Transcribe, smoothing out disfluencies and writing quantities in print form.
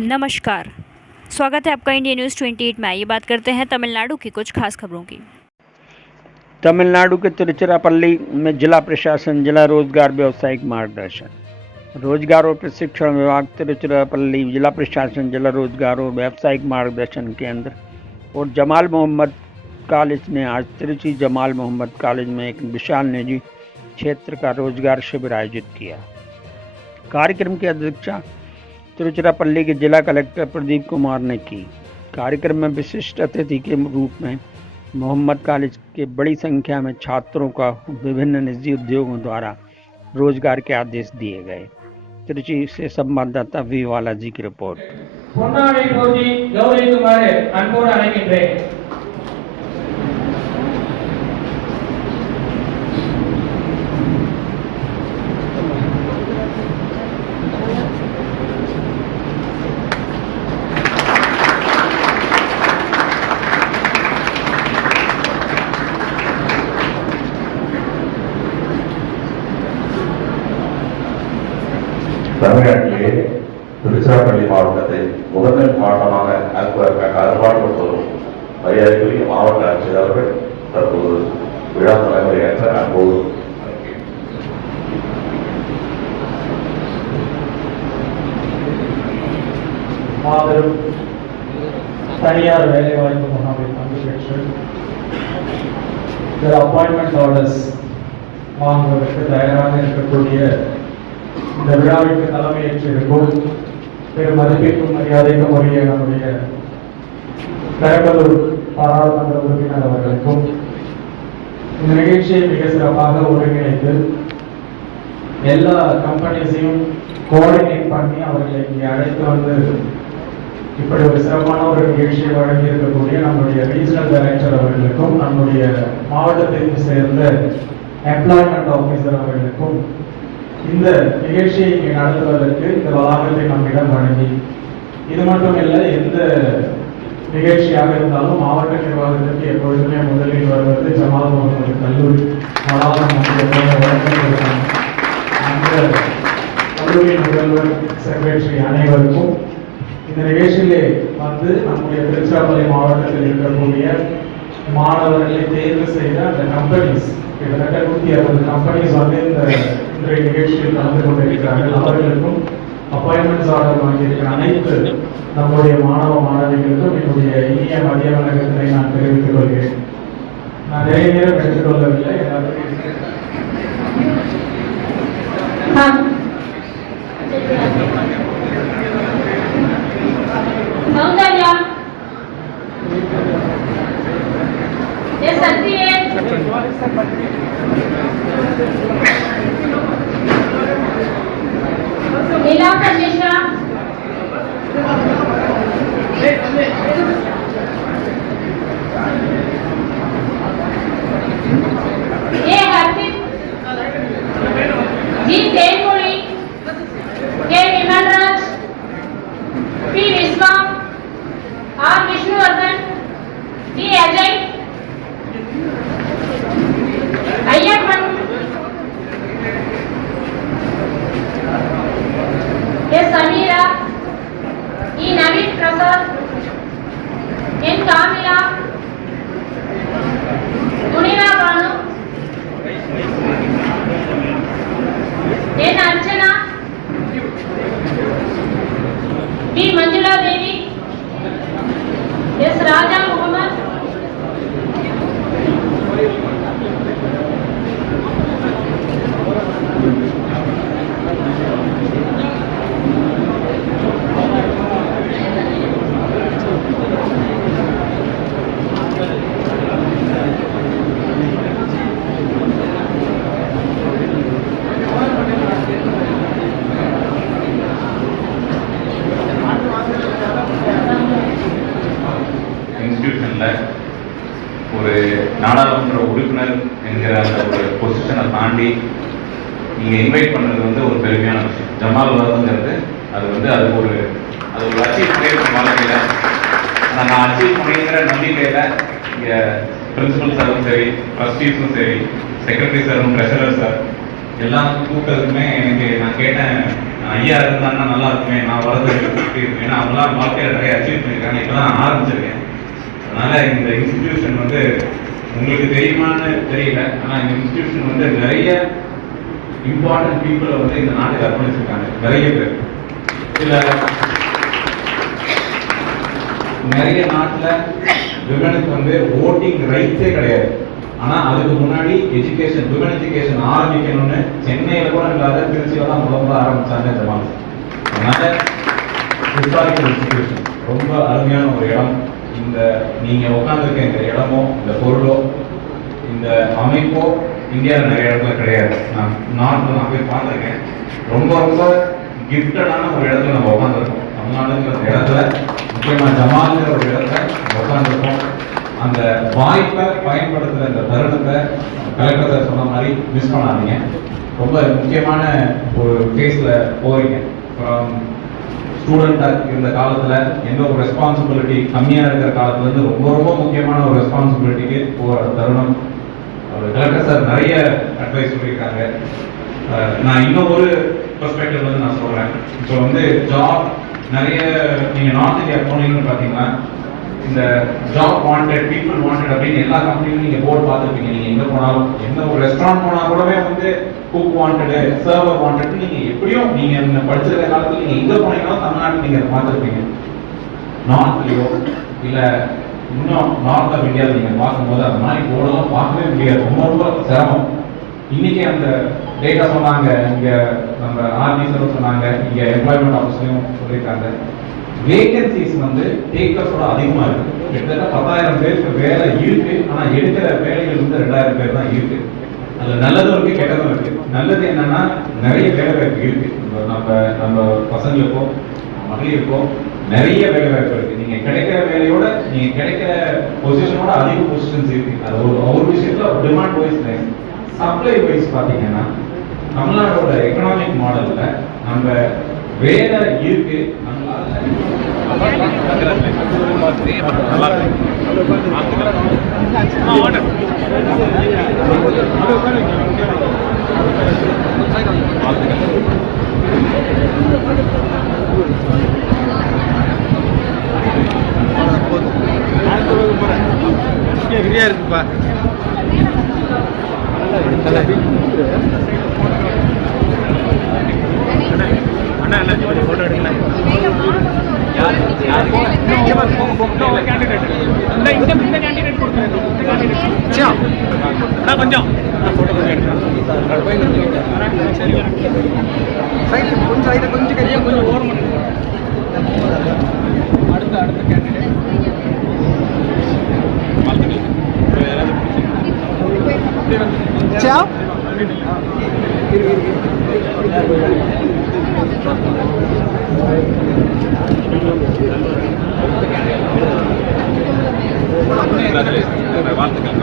नमस्कार, स्वागत है आपका इंडिया न्यूज़ 28 में। आइए बात करते हैं तमिलनाडु की कुछ खास खबरों की। तमिलनाडु के तिरुचिरापल्ली में जिला प्रशासन जिला रोजगार व्यावसायिक मार्गदर्शन। रोजगार और प्रशिक्षण विभाग तिरुचिरापल्ली जिला प्रशासन जिला रोजगार और व्यावसायिक मार्गदर्शन केंद्र और जमाल मोहम्मद कॉलेज ने आज तिरुचि जमाल मोहम्मद कॉलेज में एक विशाल निजी क्षेत्र का रोजगार शिविर आयोजित किया। कार्यक्रम की अध्यक्षता तिरुचिरापल्ली के जिला कलेक्टर प्रदीप कुमार ने की। कार्यक्रम में विशिष्ट अतिथि के रूप में मोहम्मद कॉलेज के बड़ी संख्या में छात्रों का विभिन्न निजी उद्योगों द्वारा रोजगार के आदेश दिए गए। तिरुचि से संवाददाता वी बालाजी की रिपोर्ट। தமிழ்நாட்டிலே திருச்சிராப்பள்ளி மாவட்டத்தை முதன்மை மாவட்டமாக ஆக்குவதற்காக அறுபாடுபட்டு வரும் மரியாதைக்குரிய மாவட்ட ஆட்சியர் அவர்கள் தற்போது விழா தலைமையேற்ற அன்போடு மாபெரும் தனியார் வேலைவாய்ப்பு முகாமில் பங்கு பெற்று சில அப்பாயின்மெண்ட் ஆர்டர்ஸ் வாங்குவதற்கு தயாராக இருக்கக்கூடிய இந்த விழாவிற்கு தலைமையேற்றிருக்கும் பெரும் மதிப்பிற்கும் மரியாதைக்கும் உரிய நம்முடைய பெரம்பலூர் பாராளுமன்ற உறுப்பினர் அவர்களுக்கும் இந்த நிகழ்ச்சியை மிக சிறப்பாக ஒருங்கிணைத்து எல்லா கம்பெனிஸையும் கோஆர்டினேட் பண்ணி அவர்களை இங்கே அழைத்து வந்து இப்படி ஒரு சிறப்பான ஒரு நிகழ்ச்சியை வழங்கி இருக்கக்கூடிய நம்முடைய ரீஜனல் டைரக்டர் அவர்களுக்கும் நம்முடைய மாவட்டத்தை சேர்ந்த எம்ப்ளாய்மெண்ட் ஆஃபீஸர் அவர்களுக்கும் இந்த நிகழ்ச்சியை இங்கே நடத்துவதற்கு இந்த வளாகத்தை நம்மிடம் வழங்கி, இது மட்டும் இல்லை, எந்த நிகழ்ச்சியாக இருந்தாலும் மாவட்ட நிர்வாகத்திற்கு எப்பொழுதுமே முதலில் வருவது ஜமால் முகமது கல்லூரி வளாகம். அந்த கல்லூரி முதல்வர் செக்ரட்டரி அனைவருக்கும் இந்த நிகழ்ச்சியிலே வந்து நம்முடைய திருச்சிராப்பள்ளி மாவட்டத்தில் இருக்கக்கூடிய மாணவர்களை தேர்வு செய்த அந்த கம்பெனிஸ், கிட்டத்தட்ட 160 கம்பெனிஸ் வந்து இந்த இன்றைய நிகழ்ச்சியில் கலந்து கொண்டிருக்கிறார்கள். அவர்களுக்கும் அப்பாயின்மெண்ட்ஸ் ஆர்டர் வாங்கியிருக்கிற அனைத்து நம்முடைய மாணவ மாணவிகளுக்கும் என்னுடைய இனிய மதிய வணக்கத்தினை நான் தெரிவித்துக் கொள்கிறேன். நான் நிறைய நேரம் எடுத்துக்கொள்ளவில்லை. समीरा, ई नवीन प्रसाद, एन कामिला, मुनीरा बानु, एन अर्चना, बी मंजुला देवी, एस राजा मोहम्मद, ஒரு நாடாளுமன்ற உறுப்பினர் என்கிற அந்த ஒரு பொசிஷனை தாண்டி நீங்கள் இன்வைட் பண்ணுறது வந்து ஒரு பெருமையான விஷயம். ஜமால் வருதுங்கிறது அது ஒரு அச்சீவ் பண்ணியிருக்க வாழ்க்கையில். ஆனால் நான் அச்சீவ் பண்ணிங்கிற நம்பிக்கையில் இங்கே பிரின்சிபல் சாரும் சரி, ட்ரஸ்டீஸும் சரி, செக்ரட்டரி சாரும் ட்ரெஷரர் சார் எல்லாம் கூப்பிட்டதுக்குமே நான் கேட்டேன், ஐயா இருந்தாங்கன்னா நல்லா இருக்குமே, நான் வரது எப்படி இருக்கும், ஏன்னா அவங்களாம் வாழ்க்கையில் நிறைய அச்சீவ் பண்ணியிருக்காங்க, இப்போ தான் ஆரம்பிச்சிருக்கேன். அதனால இந்த இன்ஸ்டிடியூஷன் வந்து உங்களுக்கு தெரியுமான்னு தெரியல, ஆனால் இந்த இன்ஸ்டிடியூஷன் வந்து நிறைய இம்பார்ட்டன்ட் பீப்புளை வந்து இந்த நாட்டுக்கு அர்ப்பணிச்சிருக்காங்க. நிறைய பேர் நிறைய நாட்டில் விமனுக்கு வந்து ஓட்டிங் ரைட்ஸே கிடையாது. ஆனால் அதுக்கு முன்னாடி எஜுகேஷன், விமன் எஜுகேஷன் ஆரம்பிக்கணும்னு சென்னையில் கூட இல்லாத திருச்சியில தான் முதல்ல ஆரம்பிச்சாங்க ஜமால். அதனால ஹிஸ்டாரிக்கல் இன்ஸ்டிடியூஷன் ரொம்ப அருமையான ஒரு இடம். இந்த நீங்க உட்காந்துருக்க இந்த இடமோ, இந்த பொருளோ, இந்த அமைப்போ இந்தியாவில் நிறைய இடத்துல கிடையாது. நான் போய் பார்த்துருக்கேன். ரொம்ப ரொம்ப கிஃப்டடான ஒரு இடத்துல நம்ம உட்காந்துருக்கோம். தமிழ்நாடுங்கிற இடத்துல, முக்கியமாக ஜமாலுங்கிற ஒரு இடத்துல உட்காந்துருக்கோம். அந்த வாய்ப்பை பயன்படுத்துகிற இந்த தருணத்தை கலெக்டர் சார் சொன்ன மாதிரி மிஸ் பண்ணாதீங்க. ரொம்ப முக்கியமான ஒரு ஃபேஸில் போகிறீங்க. அப்புறம் ஸ்டூடெண்ட்டாக இருந்த காலத்தில் எந்த ஒரு ரெஸ்பான்சிபிலிட்டி கம்மியாக இருக்கிற காலத்துலேருந்து ரொம்ப ரொம்ப முக்கியமான ஒரு ரெஸ்பான்சிபிலிட்டிக்கு போகிற தருணம். கலெக்டர் சார் நிறைய அட்வைஸ் சொல்லியிருக்காங்க. நான் இன்னும் ஒரு பெர்ஸ்பெக்டிவ் வந்து நான் சொல்கிறேன். இப்போ வந்து ஜாப் நிறைய நீங்கள் நார்த் இந்தியா போனீங்கன்னு பார்த்தீங்கன்னா இந்த ஜாப் வாண்டட், பீப்புள் வாண்டட் அப்படின்னு எல்லா கம்பெனிலும் நீங்கள் போர்டு பார்த்துருப்பீங்க. நீங்கள் எங்கே போனாலும், எந்த ஒரு ரெஸ்டாரண்ட் போனால் கூடவே வந்து குக் வாண்டடு, சர்வர் வாண்டட். நீங்கள் எப்படியும் நீங்கள் படிச்சிருக்க காலத்தில் நீங்கள் எங்கே போனீங்கன்னா தமிழ்நாட்டில் நீங்கள் பார்த்துருப்பீங்க. நார்த்லேயோ இல்லை இன்னும் நார்த் ஆஃப் இந்தியாவில் நீங்கள் பார்க்கும்போது அந்த மாதிரி போர்டெல்லாம் பார்க்கவே முடியாது. ரொம்ப ரொம்ப சிரமம். இன்னைக்கு அந்த டேட்டா சொன்னாங்க, இங்கே நம்ம ஆர்டிஸரும் சொன்னாங்க, இங்கே எம்ப்ளாய்மெண்ட் ஆஃபீஸ்லையும் சொல்லியிருக்காங்க. வேகன்சிஸ் வந்து டேக்கர்ஸோட அதிகமாக இருக்கு. கிட்டத்தட்ட 10,000 பேருக்கு வேலை இருக்கு, ஆனால் எடுக்கிற வேலைகள் வந்து 2,000 பேர் தான் இருக்கு. அது நல்லதும் இருக்கு, கெட்டதும் இருக்கு. நல்லது என்னன்னா நிறைய வேலை வாய்ப்பு இருக்கு. நம்ம பசங்களுக்கோ மகளிருக்கோ நிறைய வேலை வாய்ப்பு இருக்கு. நீங்க கிடைக்கிற வேலையோட நீங்க கிடைக்கிற பொசிஷனோட அதிக பொசிஷன்ஸ் இருக்கு. அது ஒரு விஷயத்துல demand wise nice. Supply wise பாத்தீங்கன்னா தமிழ்நாடோட எக்கனாமிக் மாடல்ல நம்ம வேலை இருக்கு. இருக்குப்பா போட்டோ எடுக்கலாம். கொஞ்சம் கொஞ்சம் ஓரம் அடுத்த கேண்டிடேட் வாழ்த்துக்கள்.